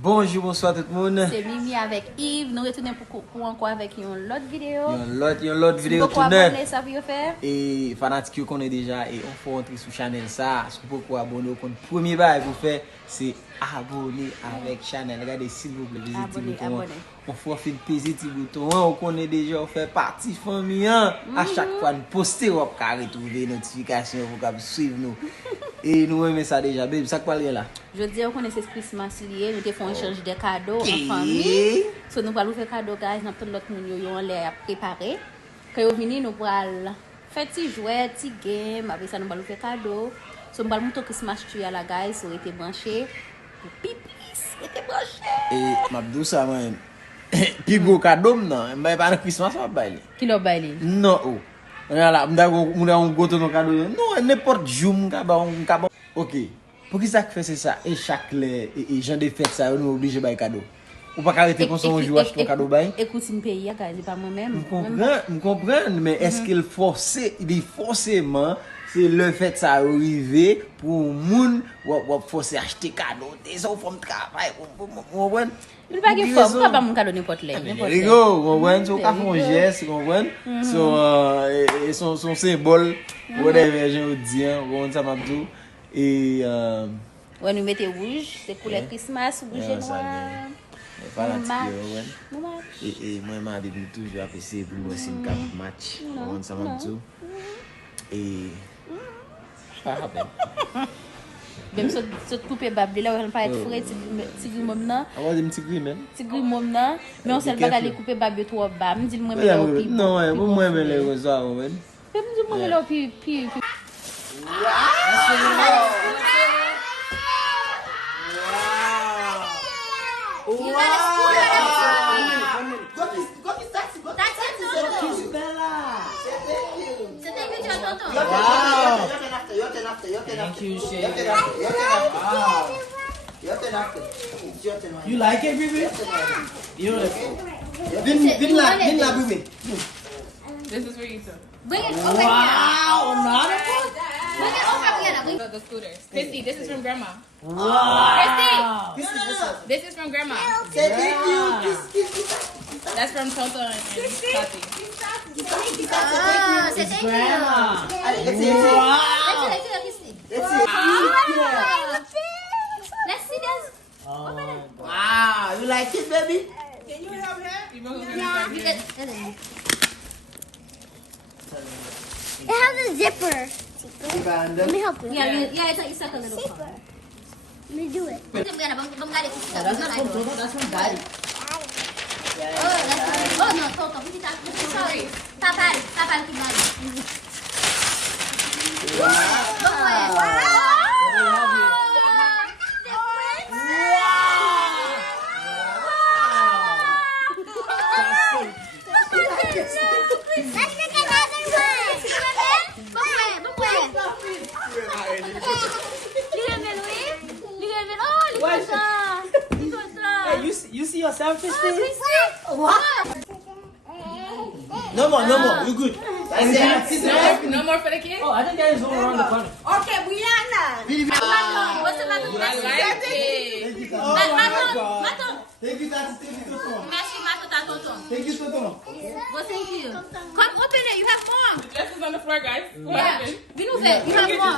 Bonjour, bonsoir tout le monde. C'est Mimi avec Yves. Nous retournons pour encore avec une autre vidéo. Une autre vidéo tout neuf. Ça veut faire. Et fanatique qu'on est déjà et on faut entrer sur channel ça. Ce que vous abonner au premier bail vous faire c'est abonner avec channel. Regardez s'il vous plaît, visitez le bouton. On faut faire plaisir petit bouton. On connaît déjà on fait partie famille. À chaque fois nous poster on va retrouver notification pour suivre nous. Et nous aimons ça déjà. Baby, ça quoi là? Je dis qu'on est ce Christmas lié, nous te font échange de cadeaux en famille. So nous allons faire cadeaux guys, nous avons notre monde yo on les préparer. Quand vous venez nous allons faire petit jouet, petit game, après ça nous allons faire cadeaux. So nous allons monter Christmas tree à la guys, so était branché. Pipis, était branché. Et m'abdou ça moi. Puis gros cadeau non, mais pas Christmas pas bailler. Qui l'a bailler? Non. Là, on go to cadeau. Non, n'importe jour on OK. Pour qui ça fait c'est ça et chaque et gens de fête ça on est obligé bailler cadeau. Ou pas arrêter pour son jour acheter cadeau bailler. Écoute, me payer c'est pas moi-même. Je comprends, mais est-ce qu'il forcé, il forcément c'est le fait ça arriver pour moun ou forcer acheter cadeau, des ça forme travail, comprendre. Il pas que faut pas mon cadeau n'importe là. Rigo, comprendre, so ka font geste, comprendre. Son symbole whatever je dis, comprendre ça m'abdou et ouais nous mettez rouge, c'est couleur Christmas, rouge et noir. Et moi m'a dit toujours apprécier pour moi c'est un match, comprendre ça m'abdou. Et même ce couper babli là on pas être frais petit gris mom nan on va dire petit gris même mais on sait pas aller couper babli trop bas me dit moi mais là au pi non moi mais les rosa on même me dit moi mais là au pi Thank you, Shay. You like it, baby? Beautiful. This is for you too. Bring it over Wow, Bring it over here. The scooters. Christy, this is from Grandma. wow. This is from Grandma. Thank you. That's from Toto and Tati. C'est Grandma. Wow. Let's see this. Wow, you like it, baby? Can you help him? You know who's gonna be back here? It has a zipper. Let me help you. Yeah, it's like a little Zipper. car. Let me do it. That's from Daddy. Oh no, Toto, we did that. Sorry. Papa, You see yourself, Christy? No more, you good. That's it. No more for the kids? Oh, I think there is one around the corner. Okay, Brianna. What's the matter? I like it. Maton. Thank you, Tati. Merci, Maton. Thank you, Tonton. Well, thank you. Come open it. You have more. The dress is on the floor, guys. What Yeah. happened? We know that. You have more.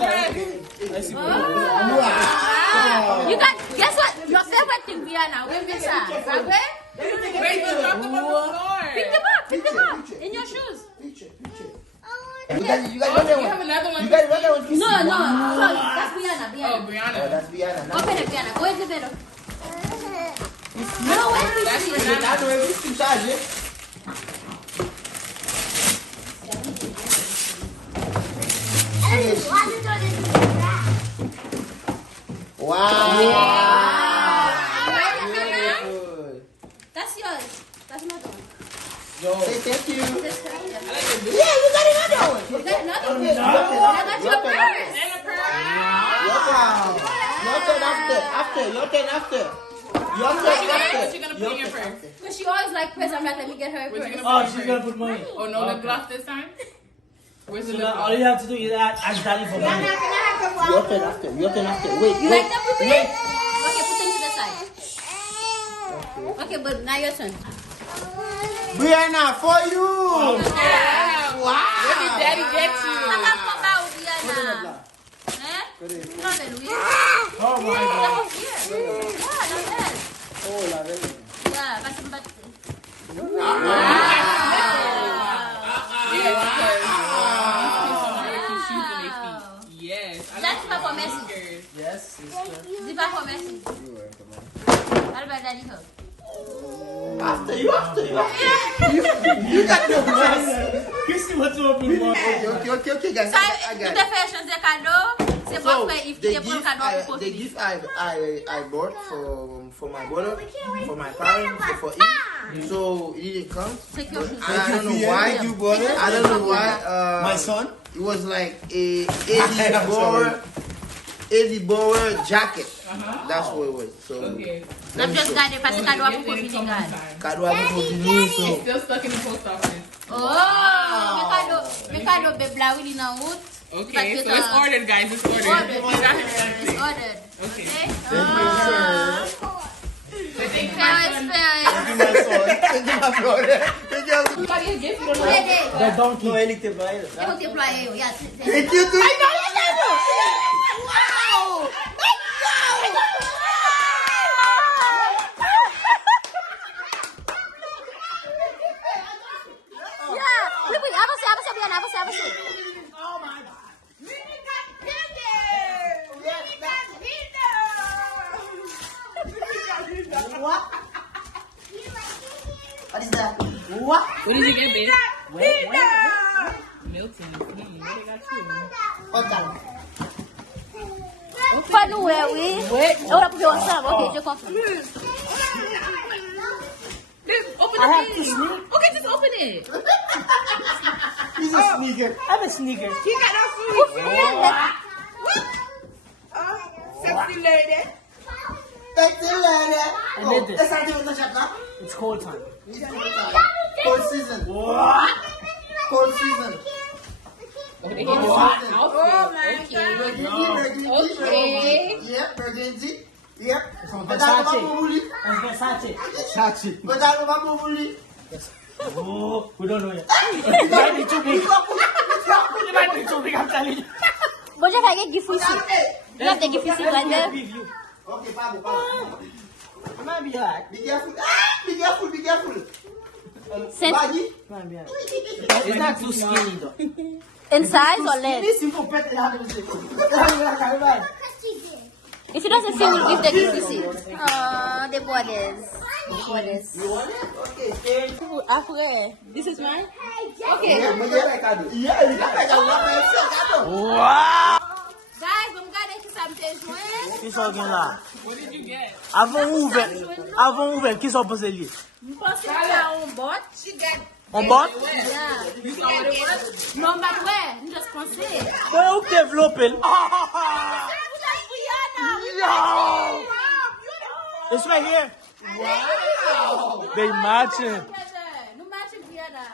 Wow. You got, guess what? Your favorite thing, Brianna. Where's this at? Okay? Wait, you dropped them on the floor. Pick them up. In your shoes. You guys You have another one. No. Sorry, that's Brianna. Oh, Brianna. That's Biana. Open it, Brianna. Go into bed. No, wait. That's Brianna. Wow. That's yours. That's not one. Say thank you. Yeah, you got another one. You got another one. I got your purse. And a purse. Your turn after. What you gonna put in your purse? But she always like purse. I'm like, let me get her a What you purse. gonna Oh, she's gonna put money. Oh, no lip gloss this time? Where's the So lip now all gloss? you have to do is ask Daddy for money. Your turn after. Wait. You like that, Pupi? Okay, put them to the side. Okay, but now your turn. Brianna, for you. Wow. Wow. What did Daddy get you? Apa kau Brianna? Eh? Not that weird. Oh my God. That was weird. Yeah, not bad. Oh, la verdad. Yeah, kasi but. Yes. That's pas for Messi. Yes, sister. Dis pas for Messi. Albert Daddy hug. After you. You got no choice. Christy, what's up with one? Okay, guys. So, I tu got te it. fais changer cadeau. C'est bon que if tu the prends gift, cadeau pour the gift I bought for my brother, for my parents, for him. So it didn't come. C'est que I don't know why. Thank you, brother. I don't know why. My son. It was like a Eddie Bauer jacket. That's what it was. So Okay. I'm just gardé parce que cadeau pour It didn't come profiter. on time. cadeau à vous continuer. It's So still stuck in the post office. Oh, me cadeau be bla oui na route. Okay, so it's ordered, guys. It's ordered. Ordered. It's not It's accepted. ordered. Okay. thank you, Fair experience. my son. Thank you, my brother. Thank you. Somebody a gift, you don't know. Ready? The donkey. No, ele que te vai. Eu vou te ployer yo. Yeah. Thank you too. Yeah. Oui, avancez, Brianna, avancez. What is that? What did you get, babe? Milton. What they got you? What's that? Pas nous, oui. On l'a pris ensemble. Ok, je comprends. Open the thing. Okay, just open it. He's a sneaker. I'm a sneaker. He got our food. Sexy lady. Thank you, lady. I made this. Let's not do the shot now. It's cold time. Cold season. What? Cold season. Okay. Cold season. Oh my God. Okay. Yep, burgundy. Yep. Versace. It's Versace. Chachi. But I don't know bully. Oh, we don't know yet. It might be too big. It might be too big, I'm telling you. Bon, je vais faire gift ici. Je vais faire gift ici, right there. Preview. Okay, Pablo. It might be alright. Be careful. Ah, be careful. Saint- Baggy. It might be alright. It's not too skinny though. In size or less? This is for pet. If it doesn't fit, we'll give the gift ici. The borders. You want it? Okay. Après, this is mine? Okay. Yeah, you got like a lot of stuff. Wow! Guys, vamos garder que ça me fait joindre. Qui sont là? What did you get? Avant ouvert, qui sont posés liés? Je pense que c'est un bot. On bot? Yeah. Non, but where? Je just pensais. Bon, où développer? Brianna. It's right here. Wow! They matching. Nous matchons Brianna.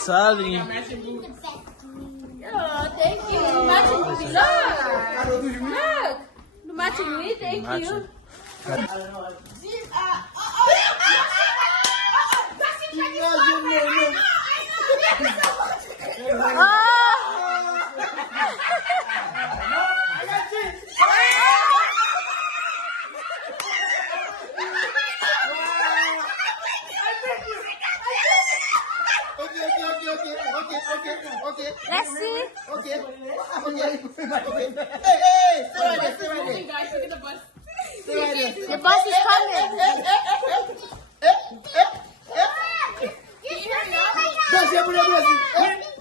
Sorry. Matching boots. Oh, thank you. Nous matchons Brianna. Look. Nous matchons lui, thank you. Okay. Merci. Okay. Hey, stay right there. Guys, look at the bus. The bus is coming.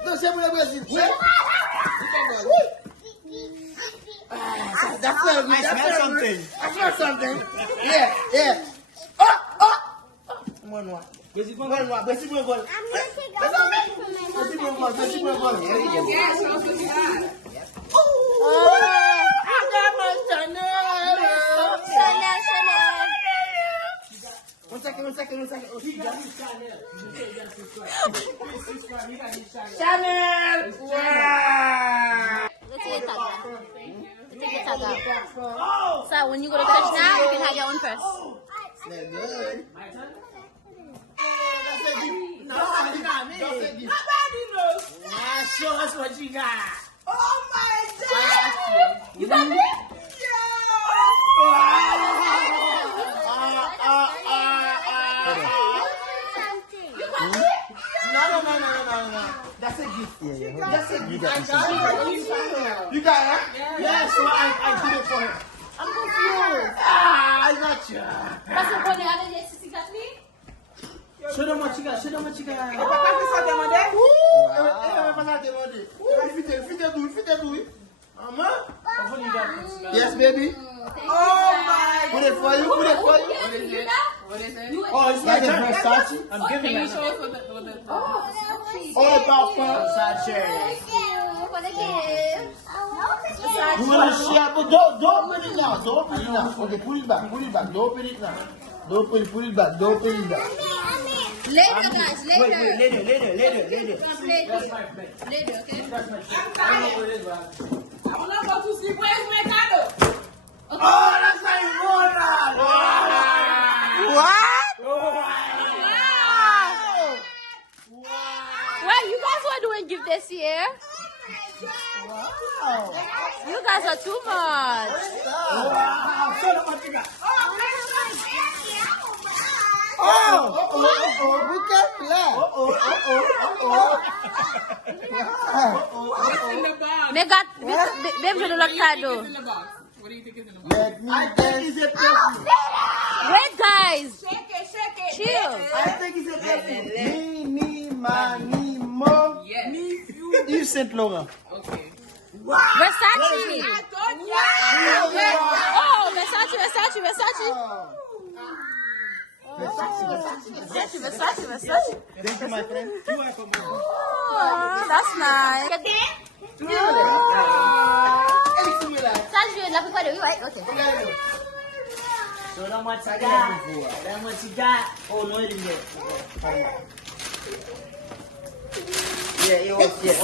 Don't say That's something. I smell something. Yeah. One more. I'm gonna take a picture for my Yes, how good you are. I got my Chanel. Chanel. One second. Chanel. Wow. Let's get that. pack out. So when you go to touchdown, you can have your own purse. Smell good. My turn? That's a gift. No, you got me. That's a gift. Yeah, show us what you got. Oh my God! You got me? No. That's a gift. That's a gift. You got I got it. You got it? Yeah, so I did it for her. I'm confused. I got you. Parce que quand on est allé ici, c'est gratuit? Show them what you got. Show them what you got. Hopefully you got this. Yes, baby. Put it for you. Put it for you. Oh, it's my That's a turn. Versace. I'm giving it. All about Versace. You want to share, but don't open it now. Don't open it now. Okay, put it back. Put it back. Don't open it now. Don't put it back. Don't open it back. Later, guys, later. Later. That's my plate. Later, okay? That's my shit. I'm not going to sleep. Where's my candle? Oh, that's my Ronald. What? Well, you guys were doing gift this year. You guys are too much. Show them what you got. We can't play. What's in the box? Mais gars, même je ne l'autre cadeau. What's in the box? What do you think is in the box? Let me think it's a perfume. Wait, guys. Shake it. Chill. I think it's a perfume. Ni, mo. Yes. Yves Saint Laurent. Okay. Versace. I thought Oh, Versace. Versace. Thank you, my friend. Oh, that's nice. Ça, je la plupart de oui, right? Okay. Show them what you got. Show them what you got. Oh, no, it didn't get. Yeah. That's it.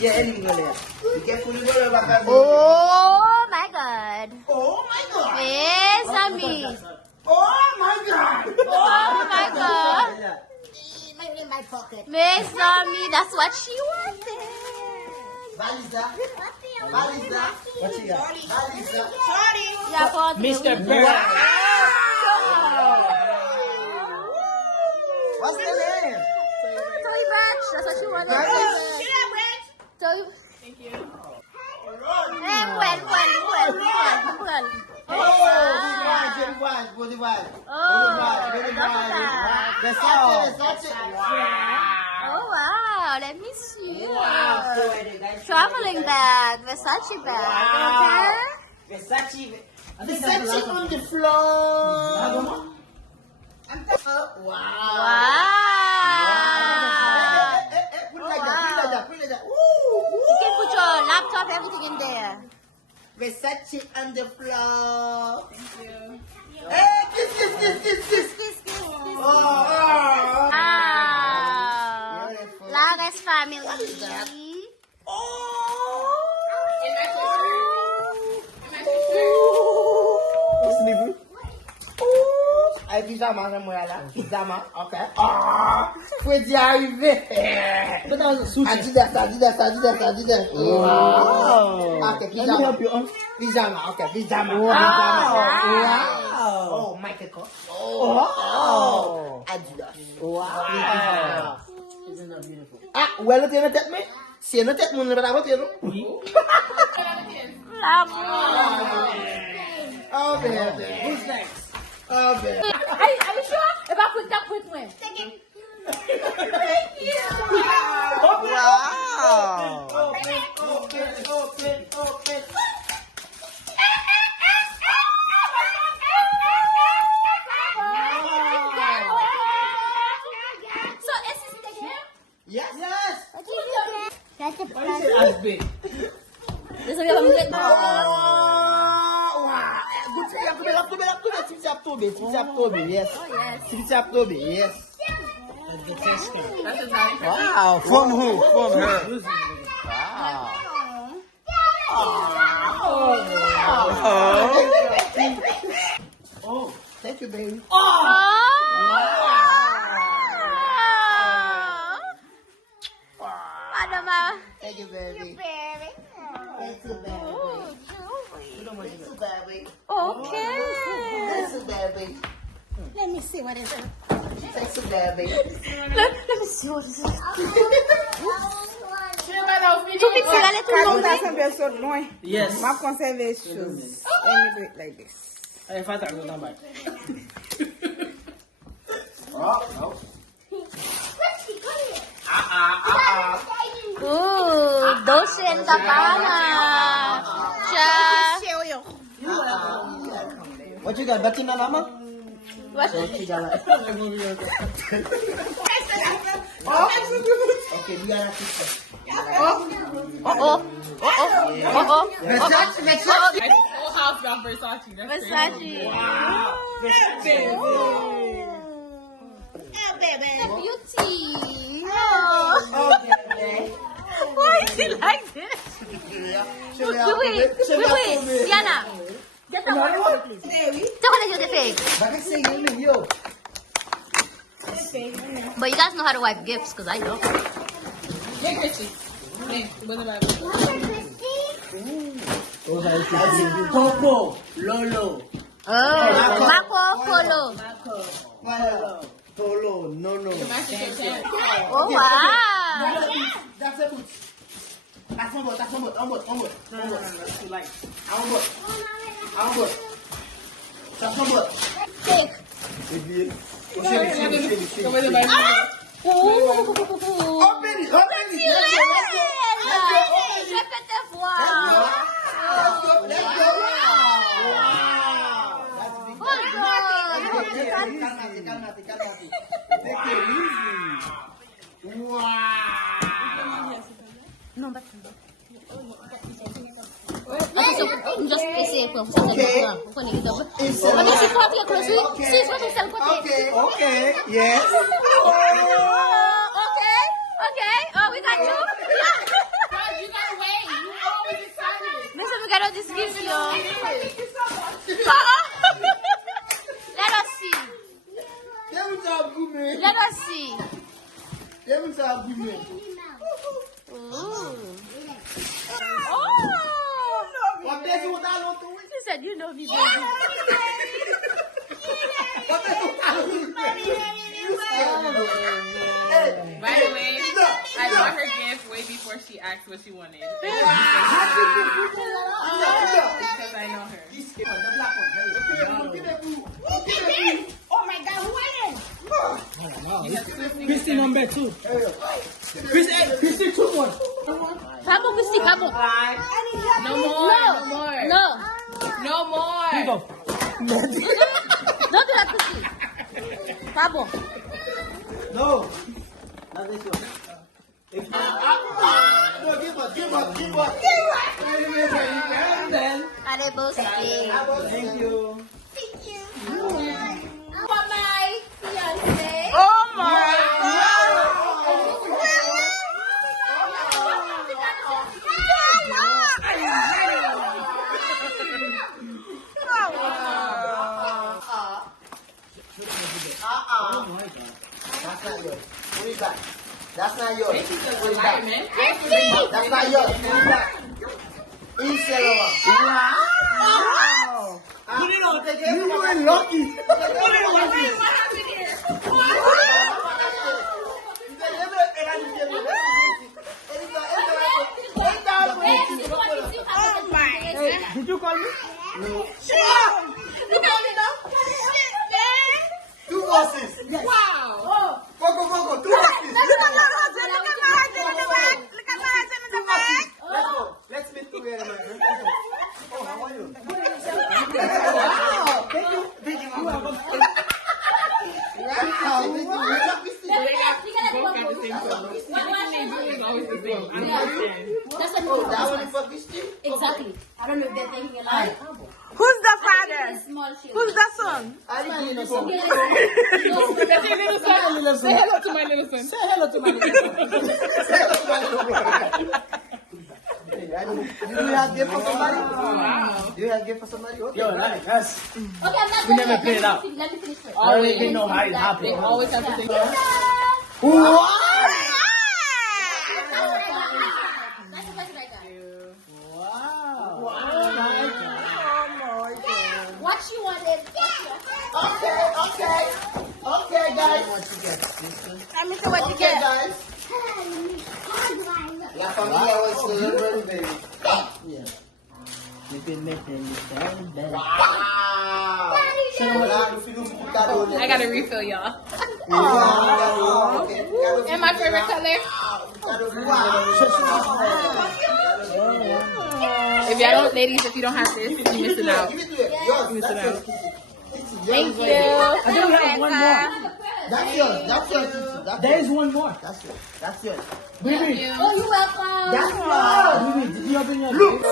Yeah, anyway. Be careful, you go back. Oh my God. Oh my God. Mes amis. Oh my God. Oh my God. In my pocket. Mes amis, that's what she wanted. Valisa. What you got? Valisa. Yeah, for Mr. Bird. What's the name? Toy Branch, that's what she wanted. Toy. Thank you. Well. Body wine. Versace. Oh wow, let me see. Traveling bag, Versace bag. Versace. Versace on the floor. Wow. Put it like that. You can put your laptop, everything in there. Versace on the floor. Thank you. Hey, kiss. Oh. Wow. Laga's family. In my picture. What's the name? Ay, pyjama, j'aimerais là. Pyjama, ok. Faut y arriver. Adidas. Ok, pyjama. Pyjama, ok, pyjama. Oh, Michael Kors. Adidas. Wow. Isn't that beautiful? Ah, well, look at that, man. Si elle a tête, mon neveu, tu know. Oh, baby. Who's next? Oh, baby. Are you sure? If I put that with me. Wow. Open. So, is this the game? Yes. That's a Why you say as big? This is what I'm getting. Wow. Good thing. Yes. Oh, yes. Yes. That's the testing. That's a nice. Wow. From who? From her. Wow. you, baby. Madam, Thank you, baby. Thank you, baby. Thank you, baby. okay. Thank you, baby. Let me see what is it. Thank you, baby. Let me see what is it. Tout petit, regardez tout le monde. Some person know. Yes. My conserve shoes. Let me do it like this. Hey, Fata, go down back. Oh, Dolce and Gabbana. Cha. What you got? Batina mama? What? Okay, we gotta fix it. Whole house got Versace. That's crazy. Versace. Beauty. Why is it like this? Wait, Diana. Get the one, please. Take one of your face. But you guys know how to wipe gifts, because I don't. Hey, Christy. Hey, what's the Bible? Coco, Lolo. Oh, Marco Polo. Polo, no. Oh, wow. That's a boot. That's one boot. That's too light. I'm good. That's one boot. Take. What's the Bible? Open it. Let's go. Répétez voir. Let's go. Calmate. Take it easy. Wow. No, but okay, so just essayer pour ça. Vous prenez les doubles. Ok, c'est quoi qui est close? Oui, si, soit de côté. Okay. Yes. Okay. Oh, we got you. You gotta wait. You always excited. Listen, we got all this gift, yo. Let us see. Let us see. She said, you know me, baby. By the way, I bought her gift way before she asked what she wanted. Because I know her. Oh my God, who is it? Christy number 2. Christy 2 more. Come on, Christy, come on. No more. No more. Here you go. Don't do that, Christy. Come on. No. Not this one. No, give up. Allez, bossy. Thank you. For my fiance. Oh my That's not yours. Put it back. Environment. That's not yours. Put it back. Wow. Put it on, take it. You were lucky. Did you call me? No. Two horses. Wow. Go. Two horses. Let's go. Let's meet together, man. Oh, how are you? Wow. Thank you. You are welcome. Both got the same color. It's always the same. I don't understand. Oh, that one is for Christy? Exactly. I don't know if they're thinking alike. Who's the father? Small shape. Who's the son? I didn't know something. That's your little son. Say hello to my little son. Say hello to my little I didn't Do you have gift for somebody? Do you have gift for somebody? Okay. Yo, that's. Okay, I'm not We going never yet. played it out. Let me finish first. Always they know how it They happened. always have to take What you wanted? Okay, guys. Let me see what you Okay, get. guys. La familia was celebrating, baby. Yeah. Wow. I gotta refill y'all. Okay. And my favorite color. If y'all don't, ladies, if you don't have this, you're missing out. Give it to it. Yours. Missing That's out. yours. Thank you. I think we have one more. That's yours. That's yours. Titi. That's There is one more. That's yours. That's yours. Baby, Oh, you're welcome. That's yours. baby, did you open your Look.